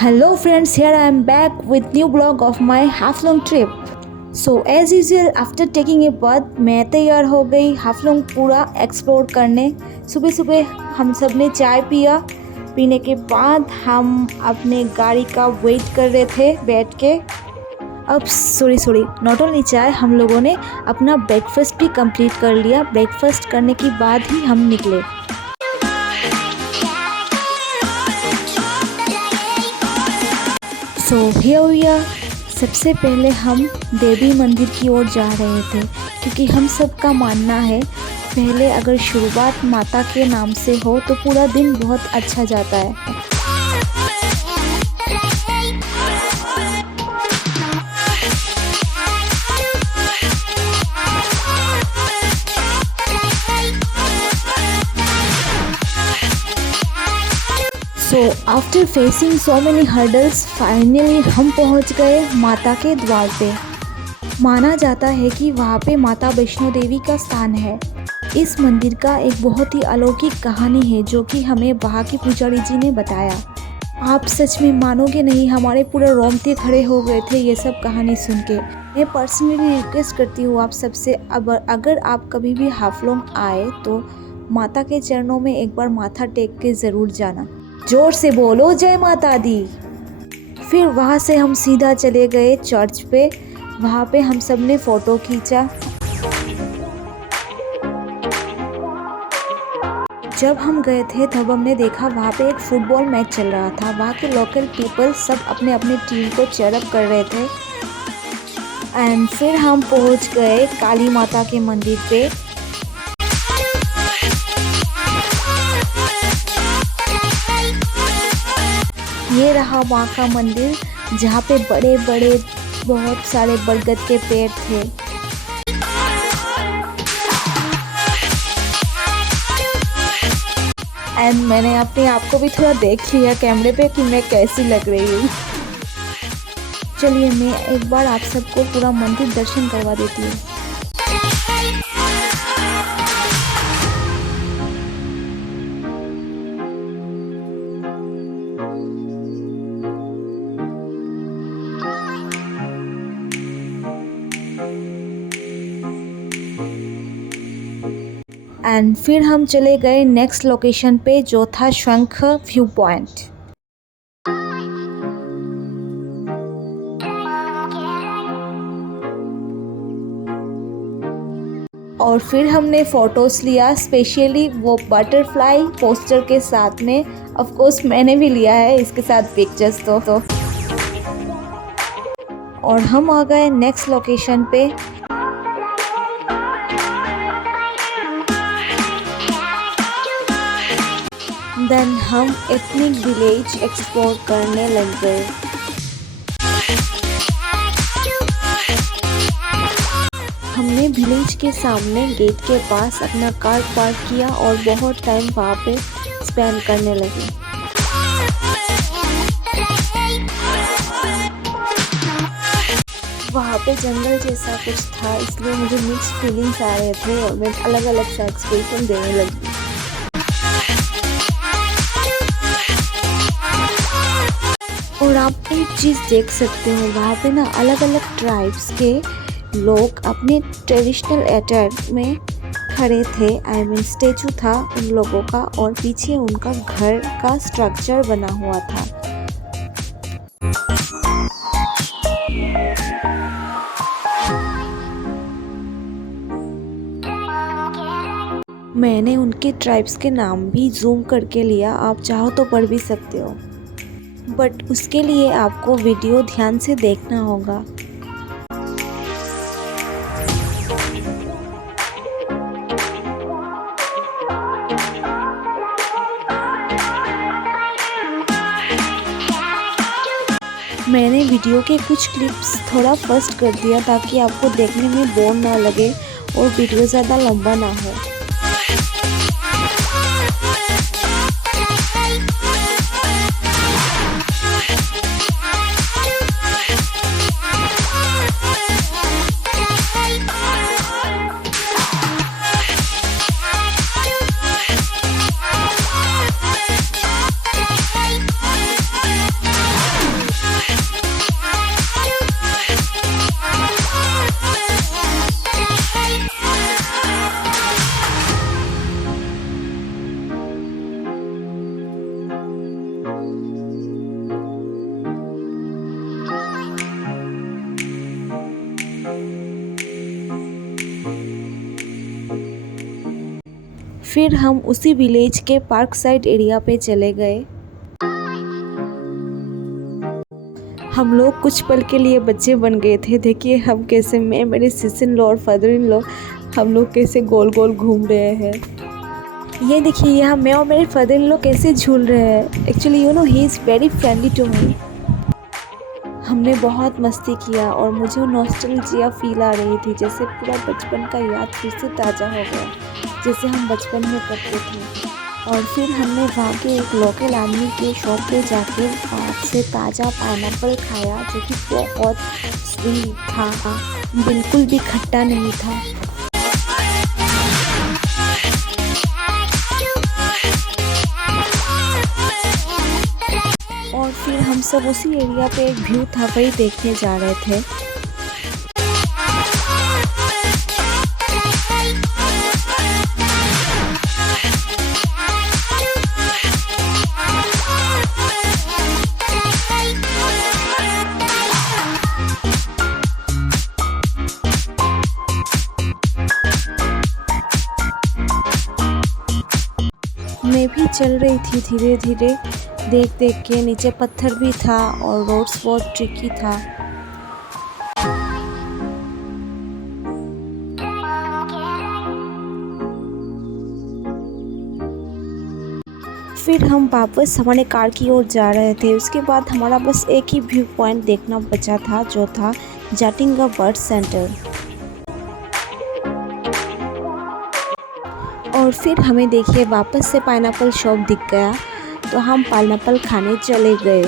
Hello friends, here I am back with new blog of my Haflong trip. So as usual after taking a bath मैं तैयार हो गई हाफलोंग पूरा explore करने। सुबह सुबह हम सब ने चाय पिया। पीने के बाद हम अपने गाड़ी का वेट कर रहे थे बैठ के। अब सॉरी नॉट ओनली चाय, हम लोगों ने अपना ब्रेकफास्ट भी कंप्लीट कर लिया। ब्रेकफास्ट करने के बाद ही हम निकले। So here we are. सबसे पहले हम देवी मंदिर की ओर जा रहे थे क्योंकि हम सब का मानना है पहले अगर शुरुआत माता के नाम से हो तो पूरा दिन बहुत अच्छा जाता है। So after facing so many hurdles finally हम पहुंच गए माता के द्वार पे। माना जाता है कि वहाँ पे माता वैष्णो देवी का स्थान है। इस मंदिर का एक बहुत ही अलौकिक कहानी है जो कि हमें वहाँ के पुजारी जी ने बताया। आप सच में मानोगे नहीं, हमारे पूरे रोंगटे खड़े हो गए थे ये सब कहानी सुन के। मैं पर्सनली रिक्वेस्ट करती हूँ आप सबसे, अब अगर आप कभी भी हाफलोंग आए तो माता के चरणों में एक बार माथा टेक के ज़रूर जाना। जोर से बोलो जय माता दी। फिर वहाँ से हम सीधा चले गए चर्च पे। वहाँ पे हम सब ने फ़ोटो खींचा। जब हम गए थे तब हमने देखा वहाँ पे एक फुटबॉल मैच चल रहा था। वहाँ के लोकल पीपल सब अपने अपने टीम को चीयर अप कर रहे थे। एंड फिर हम पहुँच गए काली माता के मंदिर पे। ये रहा वहाँ का मंदिर जहाँ पे बड़े बड़े बहुत सारे बरगद के पेड़ थे। एंड मैंने अपने आप को भी थोड़ा देख लिया कैमरे पे कि मैं कैसी लग रही हूँ। चलिए मैं एक बार आप सबको पूरा मंदिर दर्शन करवा देती हूँ। एंड फिर हम चले गए नेक्स्ट लोकेशन पे जो था शंख व्यू पॉइंट। और फिर हमने फ़ोटोज़ लिया, स्पेशली वो बटरफ्लाई पोस्टर के साथ में। ऑफ कोर्स मैंने भी लिया है इसके साथ पिक्चर्स तो। और हम आ गए नेक्स्ट लोकेशन पे। देन हम एथनिक विलेज एक्सप्लोर करने लग गए। हमने विलेज के सामने गेट के पास अपना कार पार्क किया और बहुत टाइम वहाँ पे स्पेंड करने लगे। वहाँ पे जंगल जैसा कुछ था इसलिए मुझे मिक्स फीलिंग्स आ रहे थे और मैं अलग अलग सा एक्सप्रेशन देने लगी। और आप एक चीज़ देख सकते हो वहाँ पे ना अलग अलग ट्राइब्स के लोग अपने ट्रेडिशनल अटायर में खड़े थे। आई मीन स्टेचू था उन लोगों का और पीछे उनका घर का स्ट्रक्चर बना हुआ था। मैंने उनके ट्राइब्स के नाम भी जूम करके लिया, आप चाहो तो पढ़ भी सकते हो, बट उसके लिए आपको वीडियो ध्यान से देखना होगा। मैंने वीडियो के कुछ क्लिप्स थोड़ा फास्ट कर दिया ताकि आपको देखने में बोर ना लगे और वीडियो ज़्यादा लंबा ना हो। फिर हम उसी विलेज के पार्क साइड एरिया पे चले गए। हम लोग कुछ पल के लिए बच्चे बन गए थे। देखिए हम कैसे, मैं, मेरे सिस्टर इन लॉ और फादर इन लॉ, हम लोग कैसे गोल गोल घूम रहे हैं। ये देखिए यहाँ मैं और मेरे फादर इन लॉ कैसे झूल रहे हैं। Actually you know he is very friendly to me. हमने बहुत मस्ती किया और मुझे नॉस्टैल्जिया फील आ रही थी, जैसे पूरा बचपन का याद फिर से ताज़ा हो गया, जैसे हम बचपन में करते थे। और फिर हमने वहाँ के एक लोकल आदमी के शॉप पे जाके हाथ से ताज़ा पाइनएप्पल खाया, जो कि बहुत स्वीट था, बिल्कुल भी खट्टा नहीं था। और फिर हम सब उसी एरिया पे एक व्यू था वही देखने जा रहे थे। मैं भी चल रही थी धीरे धीरे, देख देख के। नीचे पत्थर भी था और रोड्स बहुत ट्रिकी था। फिर हम वापस हमारे कार की ओर जा रहे थे। उसके बाद हमारा बस एक ही व्यू पॉइंट देखना बचा था, जो था जाटिंगा बर्ड सेंटर। और फिर हमें देखिए वापस से पाइनएप्पल शॉप दिख गया, तो हम पाइनएप्पल खाने चले गए।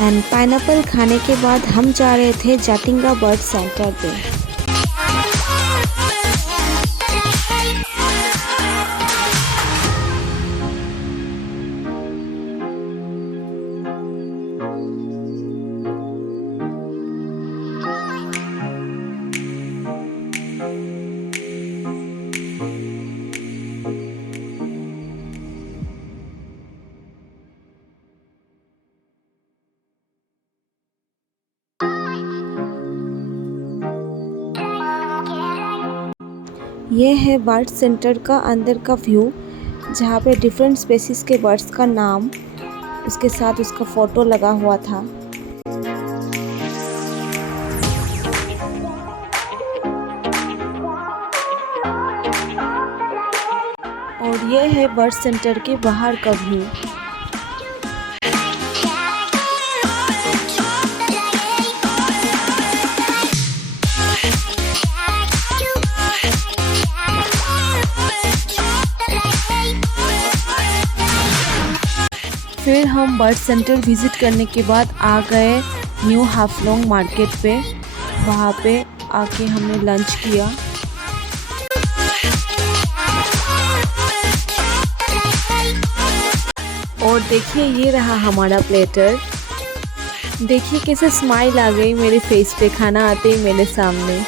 एंड पाइनएप्पल खाने के बाद हम जा रहे थे जाटिंगा बर्ड सेंटर पे। ये है बर्ड सेंटर का अंदर का व्यू, जहाँ पे डिफरेंट स्पेसीज के बर्ड्स का नाम, उसके साथ उसका फ़ोटो लगा हुआ था। और ये है बर्ड सेंटर के बाहर का व्यू। फिर हम बर्ड सेंटर विज़िट करने के बाद आ गए न्यू हाफलोंग मार्केट पे। वहाँ पे आके हमने लंच किया। और देखिए ये रहा हमारा प्लेटर। देखिए कैसे स्माइल आ गई मेरे फेस पे खाना आते ही मेरे सामने।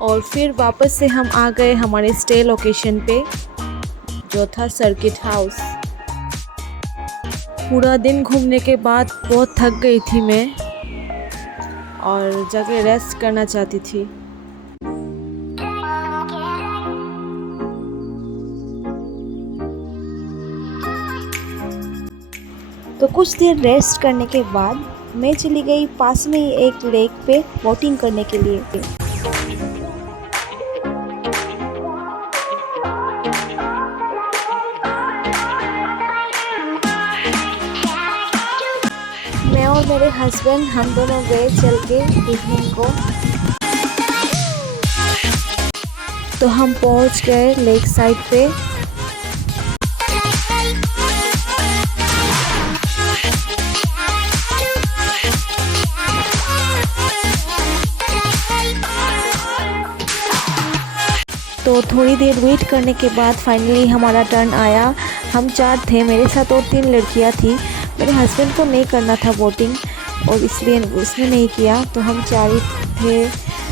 और फिर वापस से हम आ गए हमारे स्टे लोकेशन पे, जो था सर्किट हाउस। पूरा दिन घूमने के बाद बहुत थक गई थी मैं और जाके रेस्ट करना चाहती थी। तो कुछ देर रेस्ट करने के बाद मैं चली गई पास में ही एक लेक पे बोटिंग करने के लिए। मैं और मेरे हस्बैंड हम दोनों गए चल के इवनिंग को। तो हम पहुंच गए लेक साइड पे। तो तो थोड़ी देर वेट करने के बाद फाइनली हमारा टर्न आया। हम 4 थे, मेरे साथ और 3 लड़कियां थी। मेरे हस्बैंड को नहीं करना था बोटिंग और इसलिए उसने नहीं किया, तो हम 4 ही थे।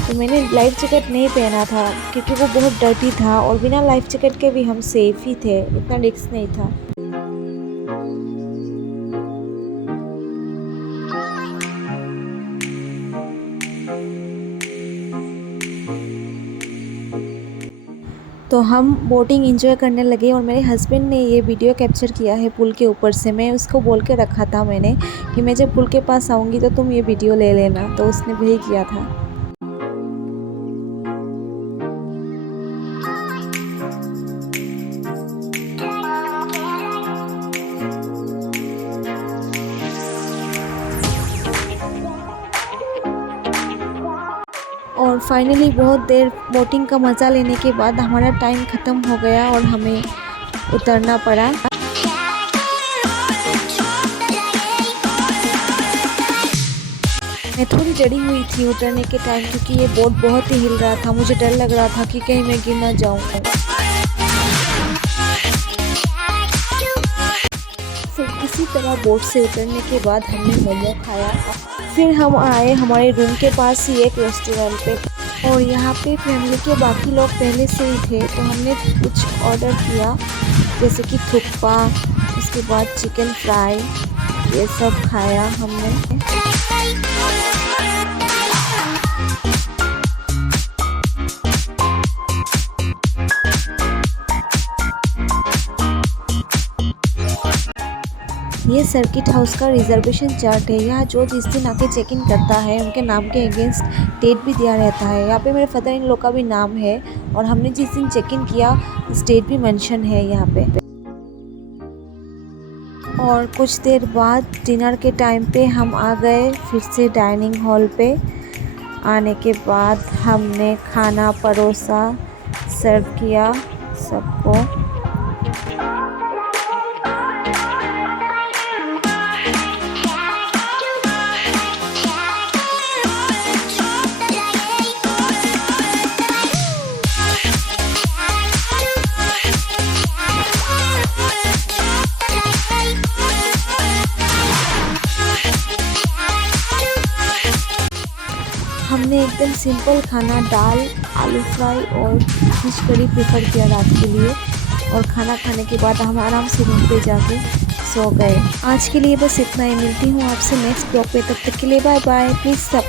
तो मैंने लाइफ जैकेट नहीं पहना था क्योंकि वो बहुत डर्टी था और बिना लाइफ जैकेट के भी हम सेफ ही थे, इतना रिस्क नहीं था। तो हम बोटिंग एंजॉय करने लगे और मेरे हस्बैंड ने ये वीडियो कैप्चर किया है पुल के ऊपर से। मैं उसको बोल के रखा था मैंने कि मैं जब पुल के पास आऊँगी तो तुम ये वीडियो ले लेना, तो उसने वही किया था। और फाइनली बहुत देर बोटिंग का मज़ा लेने के बाद हमारा टाइम ख़त्म हो गया और हमें उतरना पड़ा। मैं थोड़ी डरी हुई थी उतरने के टाइम क्योंकि ये बोट बहुत ही हिल रहा था। मुझे डर लग रहा था कि कहीं मैं गिर ना जाऊँ। फिर किसी तरह बोट से उतरने के बाद हमने मोमो खाया। फिर हम आए हमारे रूम के पास ही एक रेस्टोरेंट पे और यहाँ पे फैमिली के बाकी लोग पहले से ही थे, तो हमने कुछ ऑर्डर किया जैसे कि थुक्पा, उसके बाद चिकन फ्राई, ये सब खाया हमने। ये सर्किट हाउस का रिजर्वेशन चार्ट है। यहाँ जो जिस दिन आके चेक इन करता है उनके नाम के अगेंस्ट डेट भी दिया रहता है। यहाँ पे मेरे फादर इन लोग का भी नाम है और हमने जिस दिन चेक इन किया डेट भी मेंशन है यहाँ पे। और कुछ देर बाद डिनर के टाइम पे हम आ गए फिर से डाइनिंग हॉल पे। आने के बाद हमने खाना परोसा, सर्व किया सबको। हमने एकदम सिंपल खाना दाल, आलू फ्राई और फिश करी प्रेफर किया रात के लिए। और खाना खाने के बाद हम आराम से रूम पे जाके सो गए। आज के लिए बस इतना ही। मिलती हूँ आपसे नेक्स्ट ब्लॉग पे, तब तक के लिए बाय बाय। Please support